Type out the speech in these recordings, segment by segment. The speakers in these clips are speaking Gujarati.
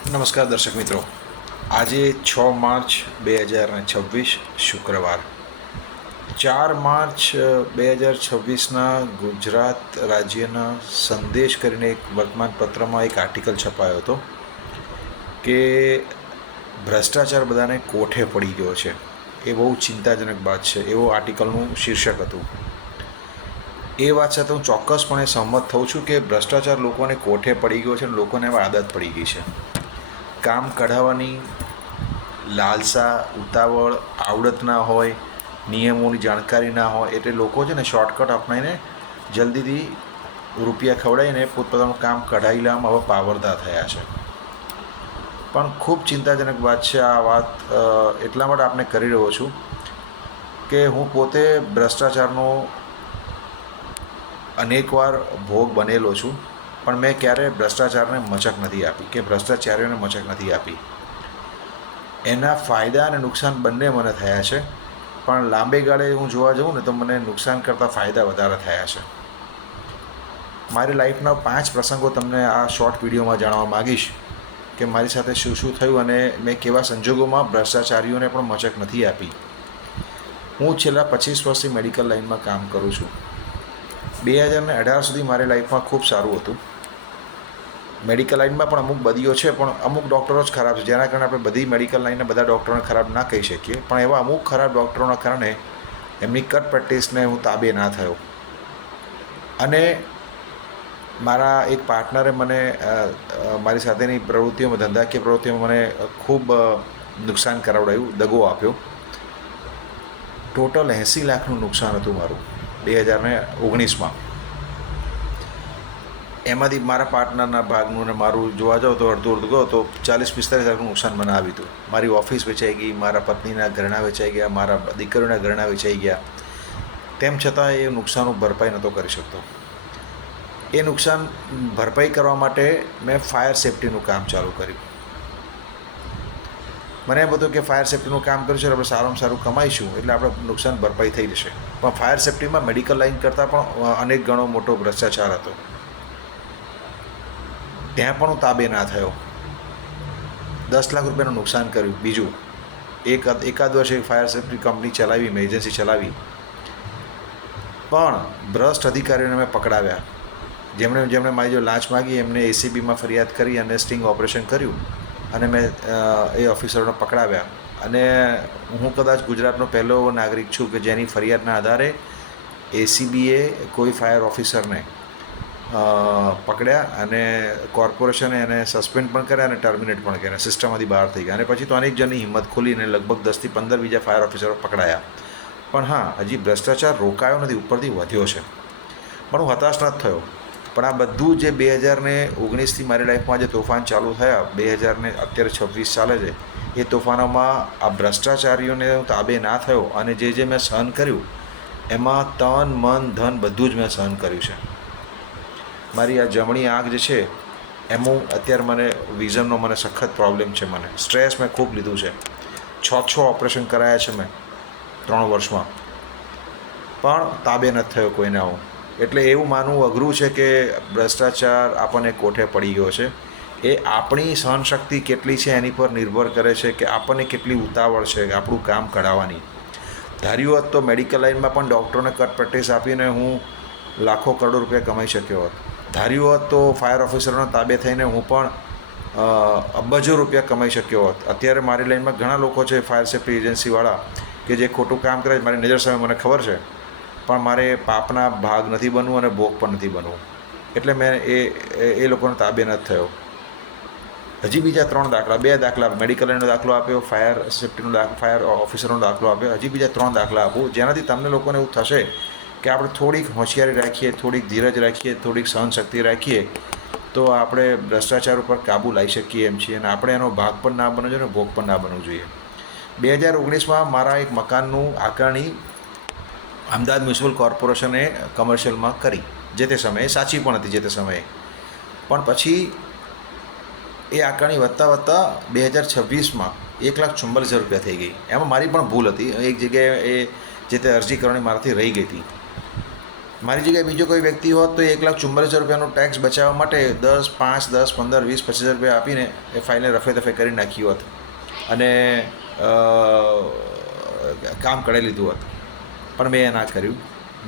નમસ્કાર દર્શક મિત્રો, આજે 6 માર્ચ 2026 શુક્રવાર 4 માર્ચ 2026ના ગુજરાત રાજ્યના સંદેશ કરીને એક વર્તમાનપત્રમાં એક આર્ટિકલ છપાયો હતો કે ભ્રષ્ટાચાર બધાને કોઠે પડી ગયો છે. એ બહુ ચિંતાજનક વાત છે, એવો આર્ટિકલનું શીર્ષક હતું. એ વાત સાથે હું ચોક્કસપણે સહમત થઉં છું કે ભ્રષ્ટાચાર લોકોને કોઠે પડી ગયો છે અને લોકોને હવે આદત પડી ગઈ છે. કામ કઢાવવાની લાલસા, ઉતાવળ, આવડત ના હોય, નિયમોની જાણકારી ના હોય, એટલે લોકો છે ને શોર્ટકટ અપનાવીને જલ્દીથી રૂપિયા ખવડાવીને પોતપોતાનું કામ કઢાવી લેવામાં હવે પાવરદાર થયા છે. પણ ખૂબ ચિંતાજનક વાત છે આ વાત. એટલા માટે આપણે કરી રહ્યો છું કે હું પોતે ભ્રષ્ટાચારનો અનેકવાર ભોગ બનેલો છું, પણ મેં ક્યારેય ભ્રષ્ટાચારને મચક નથી આપી કે ભ્રષ્ટાચારીઓને મચક નથી આપી. એના ફાયદા અને નુકસાન બંને મને થયા છે, પણ લાંબે ગાળે હું જોવા જાઉં ને તો મને નુકસાન કરતાં ફાયદા વધારે થયા છે. મારી લાઈફના 5 પ્રસંગો તમને આ શોર્ટ વિડીયોમાં જાણવા માગીશ કે મારી સાથે શું શું થયું અને મેં કેવા સંજોગોમાં ભ્રષ્ટાચારીઓને પણ મચક નથી આપી. હું છેલ્લા 25 વર્ષથી મેડિકલ લાઇનમાં કામ કરું છું. 2018 સુધી મારી લાઈફમાં ખૂબ સારું હતું. મેડિકલ લાઇનમાં પણ અમુક બદીઓ છે, પણ અમુક ડૉક્ટરો જ ખરાબ છે, જેના કારણે આપણે બધી મેડિકલ લાઇનના બધા ડૉક્ટરોને ખરાબ ના કહી શકીએ. પણ એવા અમુક ખરાબ ડૉક્ટરોના કારણે એમની કટ પ્રેક્ટિસને હું તાબે ના થયો. અને મારા એક પાર્ટનરે મને મારી સાથેની પ્રવૃત્તિઓમાં, ધંધાકીય પ્રવૃત્તિઓમાં મને ખૂબ નુકસાન કરાવડાવ્યું, દગો આપ્યો. ટોટલ 80 લાખનું નુકસાન હતું મારું 2019માં. એમાંથી મારા પાર્ટનરના ભાગનું અને મારું જોવા જાઓ તો અડધું ગયો તો 40-45 લાખનું નુકસાન મને આવ્યું હતું. મારી ઓફિસ વેચાઈ ગઈ, મારા પત્નીના ઘરણા વેચાઈ ગયા, મારા દીકરીઓના ઘરણા વેચાઈ ગયા. તેમ છતાં એ નુકસાનનું ભરપાઈ નહોતો કરી શકતો. એ નુકસાન ભરપાઈ કરવા માટે મેં ફાયર સેફ્ટીનું કામ ચાલુ કર્યું. મને એમ હતું કે ફાયર સેફ્ટીનું કામ કરીશું આપણે સારામાં સારું કમાઈશું એટલે આપણે નુકસાન ભરપાઈ થઈ જશે. પણ ફાયર સેફ્ટીમાં મેડિકલ લાઇન કરતાં પણ અનેક ગણો મોટો ભ્રષ્ટાચાર હતો. ત્યાં પણ હું તાબે ના થયો. 10 લાખ રૂપિયાનું નુકસાન કર્યું. બીજું એકાદ વર્ષે ફાયર સેફ્ટી કંપની ચલાવી, મેં એજન્સી ચલાવી, પણ ભ્રષ્ટ અધિકારીઓને મેં પકડાવ્યા. જેમણે મારી જો લાંચ માગી એમને એસીબીમાં ફરિયાદ કરી અને સ્ટિંગ ઓપરેશન કર્યું અને મેં એ ઓફિસરોને પકડાવ્યા. અને હું કદાચ ગુજરાતનો પહેલો નાગરિક છું કે જેની ફરિયાદના આધારે એસીબીએ કોઈ ફાયર ઓફિસરને પકડ્યા અને કોર્પોરેશને એને સસ્પેન્ડ પણ કર્યા અને ટર્મિનેટ પણ કર્યા, સિસ્ટમમાંથી બહાર થઈ ગયા. અને પછી તો અનેક જણની હિંમત ખોલીને લગભગ 10થી 15 બીજા ફાયર ઓફિસરો પકડાયા. પણ હા, હજી ભ્રષ્ટાચાર રોકાયો નથી, ઉપરથી વધ્યો છે. પણ હું હતાશ નથી થયો. પણ આ બધું જે 2019થી મારી લાઈફમાં જે તોફાન ચાલુ થયા, 2000 ને અત્યારે 26 ચાલે છે, એ તોફાનોમાં આ ભ્રષ્ટાચારીઓને હું તાબે ના થયો અને જે મેં સહન કર્યું એમાં તન, મન, ધન બધું જ મેં સહન કર્યું છે. મારી આ જમણી આંખ જે છે એમાં અત્યારે મને વિઝનનો મને સખત પ્રોબ્લેમ છે. મને સ્ટ્રેસ મેં ખૂબ લીધું છે. 6 ઓપરેશન કરાયા છે મેં 3 વર્ષમાં, પણ તાબે નથી થયો કોઈને આવું. એટલે એવું માનવું અઘરું છે કે ભ્રષ્ટાચાર આપણને કોઠે પડી ગયો છે. એ આપણી સહનશક્તિ કેટલી છે એની પર નિર્ભર કરે છે કે આપણને કેટલી ઉતાવળ છે આપણું કામ કઢાવવાની. ધાર્યું હોત તો મેડિકલ લાઇનમાં પણ ડૉક્ટરોને કટ પ્રેક્ટિસ આપીને હું લાખો કરોડો રૂપિયા કમાઈ શક્યો હોત. ધાર્યું હોત તો ફાયર ઓફિસરોના તાબે થઈને હું પણ અબજો રૂપિયા કમાઈ શક્યો હોત. અત્યારે મારી લાઈનમાં ઘણા લોકો છે ફાયર સેફ્ટી એજન્સીવાળા કે જે ખોટું કામ કરે છે, મારી નજર સામે મને ખબર છે, પણ મારે પાપના ભાગ નથી બનવું અને ભોગ પણ નથી બનવું. એટલે મેં એ લોકોને તાબે નથી થયો. હજી બીજા 2 દાખલા મેડિકલ લાઇનનો દાખલો આપ્યો, ફાયર સેફ્ટીનો ફાયર ઓફિસરનો દાખલો આપ્યો. હજી બીજા 3 દાખલા આપું જેનાથી તમને લોકોને એવું થશે કે આપણે થોડીક હોશિયારી રાખીએ, થોડીક ધીરજ રાખીએ, થોડીક સહનશક્તિ રાખીએ તો આપણે ભ્રષ્ટાચાર ઉપર કાબૂ લાવી શકીએ એમ છીએ. અને આપણે એનો ભાગ પણ ના બનવો જોઈએ અને ભોગ પણ ના બનવું જોઈએ. 2019માં મારા એક મકાનનું આકારણી અમદાવાદ મ્યુનિસિપલ કોર્પોરેશને કમર્શિયલમાં કરી. જે તે સમયે સાચી પણ હતી જે તે સમયે. પણ પછી એ આકારણી વધતા 2026માં 1,44,000 રૂપિયા થઈ ગઈ. એમાં મારી પણ ભૂલ હતી. એક જગ્યાએ એ જે તે અરજી કરવાની મારાથી રહી ગઈ હતી. મારી જગ્યાએ બીજો કોઈ વ્યક્તિ હોત તો 1,44,000 રૂપિયાનો ટેક્સ બચાવવા માટે 10, 5, 10, 15, 20, 25,000 રૂપિયા આપીને એ ફાઇલને રફે દફે કરી નાખી હોત અને કામ કરી લીધું હોત. પણ મેં એ ના કર્યું.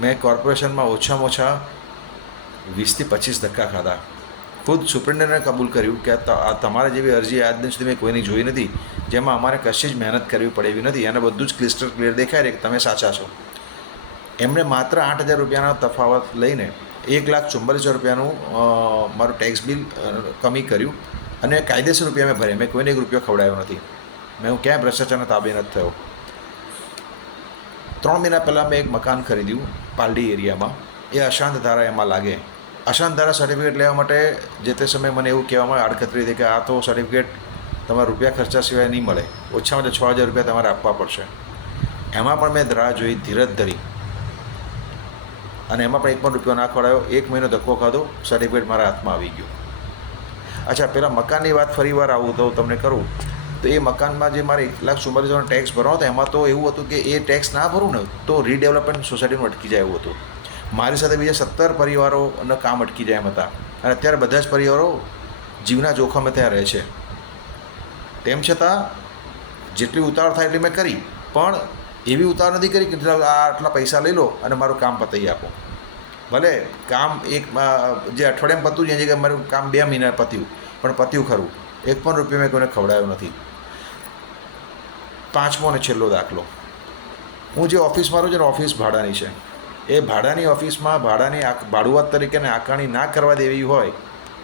મેં કોર્પોરેશનમાં ઓછામાં ઓછા 20થી 25 ધક્કા ખાધા. ખુદ સુપ્રિન્ટેન્ડન્ટે કબૂલ કર્યું કે તમારા જેવી અરજી આજ દિન સુધી મેં કોઈની જોઈ નથી જેમાં અમારે કશી જ મહેનત કરવી પડે એવી નથી અને બધું જ ક્લિયર દેખાય કે તમે સાચા છો. એમણે માત્ર 8,000 રૂપિયાનો તફાવત લઈને 1,44,000 રૂપિયાનું મારું ટેક્સ બિલ કમી કર્યું અને કાયદેસર રૂપિયા મેં ભર્યા. મેં કોઈને 1 રૂપિયો ખવડાવ્યો નથી. મેં હું ક્યાંય ભ્રષ્ટાચારના તાબે નથી થયો. 3 મહિના પહેલાં મેં એક મકાન ખરીદ્યું પાલડી એરિયામાં. એ અશાંત ધારા એમાં લાગે. અશાંત ધારા સર્ટિફિકેટ લેવા માટે જે તે સમયે મને એવું કહેવામાં આડકતરી હતી કે આ તો સર્ટિફિકેટ તમારા રૂપિયા ખર્ચા સિવાય નહીં મળે, ઓછામાં ઓછા 6,000 રૂપિયા તમારે આપવા પડશે. એમાં પણ મેં રાહ જોઈ, ધીરજ ધરી અને એમાં પણ 1 પણ રૂપિયો ના ખવડાવ્યો. 1 મહિનો ધક્કો ખાધો, સર્ટિફિકેટ મારા હાથમાં આવી ગયું. અચ્છા, પહેલાં મકાનની વાત ફરી વાર આવું તો તમને કરું તો એ મકાનમાં જે મારે 1,44,000 ટેક્સ ભરવાનો હતો એમાં તો એવું હતું કે એ ટેક્સ ના ભરું ને તો રીડેવલપમેન્ટ સોસાયટીનું અટકી જાય એવું હતું. મારી સાથે બીજા 17 પરિવારોના કામ અટકી જાય એમ હતા અને અત્યારે બધા જ પરિવારો જીવના જોખમે ત્યાં રહે છે. તેમ છતાં જેટલી ઉતાવળ થાય એટલી મેં કરી, પણ એવી ઉતાવળ નથી કરી કે આટલા પૈસા લઈ લો અને મારું કામ પતાવી આપો. ભલે કામ જે અઠવાડિયામાં પતું જ કે મારું કામ 2 મહિના પત્યું, પણ પત્યું ખરું. 1 પણ રૂપિયો મેં કોઈને ખવડાવ્યો નથી. 5મો અને છેલ્લો દાખલો. હું જે ઓફિસ મારું છું ને ઓફિસ ભાડાની છે. એ ભાડાની ઓફિસમાં ભાડુઆત તરીકે આકારણી ના કરવા દેવી હોય,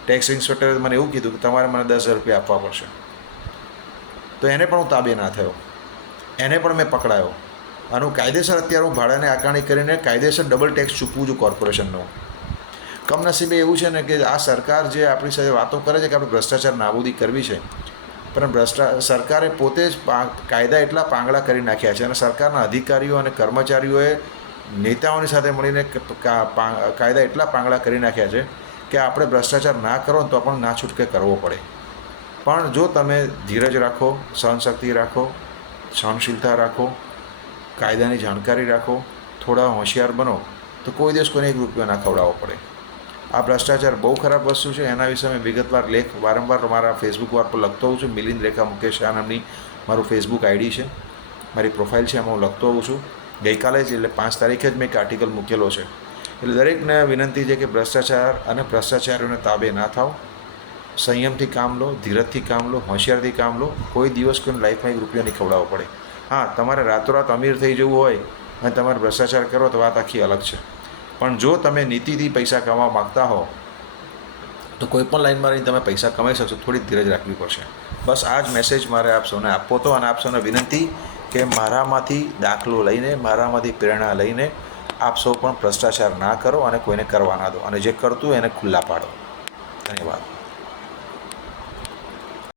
ટેક્સ ઇન્સ્પેક્ટરે મને એવું કીધું કે તમારે મને 10,000 રૂપિયા આપવા પડશે. તો એને પણ હું તાબે ના થયો. એને પણ મેં પકડાયો અને હું કાયદેસર અત્યારે હું ભાડાને આકારણી કરીને કાયદેસર ડબલ ટેક્સ ચૂકવું છું કોર્પોરેશનનો. કમનસીબે એવું છે ને કે આ સરકાર જે આપણી સાથે વાતો કરે છે કે આપણે ભ્રષ્ટાચાર નાબૂદી કરવી છે, પણ સરકારે પોતે જ કાયદા એટલા પાંગળા કરી નાખ્યા છે અને સરકારના અધિકારીઓ અને કર્મચારીઓએ નેતાઓની સાથે મળીને કાયદા એટલા પાંગળા કરી નાખ્યા છે કે આપણે ભ્રષ્ટાચાર ના કરો ને તો પણ ના છૂટકે કરવો પડે. પણ જો તમે ધીરજ રાખો, સહનશક્તિ રાખો, સહનશીલતા રાખો, કાયદાની જાણકારી રાખો, થોડા હોશિયાર બનો તો કોઈ દિવસ કોઈને 1 રૂપિયો ના ખવડાવવો પડે. આ ભ્રષ્ટાચાર બહુ ખરાબ વસ્તુ છે. એના વિશે મેં વિગતવાર લેખ વારંવાર મારા ફેસબુક પર લખતો હોઉં છું. મિલિંદ રેખા મુકેશ આ નામની મારું ફેસબુક આઈડી છે, મારી પ્રોફાઇલ છે, એમાં હું લખતો હોઉં છું. ગઈકાલે જ એટલે 5 તારીખે જ મેં એક આર્ટિકલ મૂકેલો છે. એટલે દરેકને વિનંતી છે કે ભ્રષ્ટાચાર અને ભ્રષ્ટાચારીઓને તાબે ના થાવ. સંયમથી કામ લો, ધીરજથી કામ લો, હોશિયારથી કામ લો. કોઈ દિવસ કોઈને લાઈફમાં 1 રૂપિયો નહીં ખવડાવવો પડે. હા, તમારે રાતોરાત અમીર થઈ જવું હોય અને તમારે ભ્રષ્ટાચાર કરો તો વાત આખી અલગ છે. પણ જો તમે નીતિથી પૈસા કમાવા માગતા હો તો કોઈ પણ લાઈનમાં રહીને તમે પૈસા કમાઈ શકશો. થોડી ધીરજ રાખવી પડશે. બસ આ જ મેસેજ મારે આપ સૌને આપવો હતો અને આપ સૌને વિનંતી કે મારામાંથી દાખલો લઈને, મારામાંથી પ્રેરણા લઈને આપ સૌ પણ ભ્રષ્ટાચાર ના કરો અને કોઈને કરવા ના દો અને જે કરતું એને ખુલ્લા પાડો. ધન્યવાદ.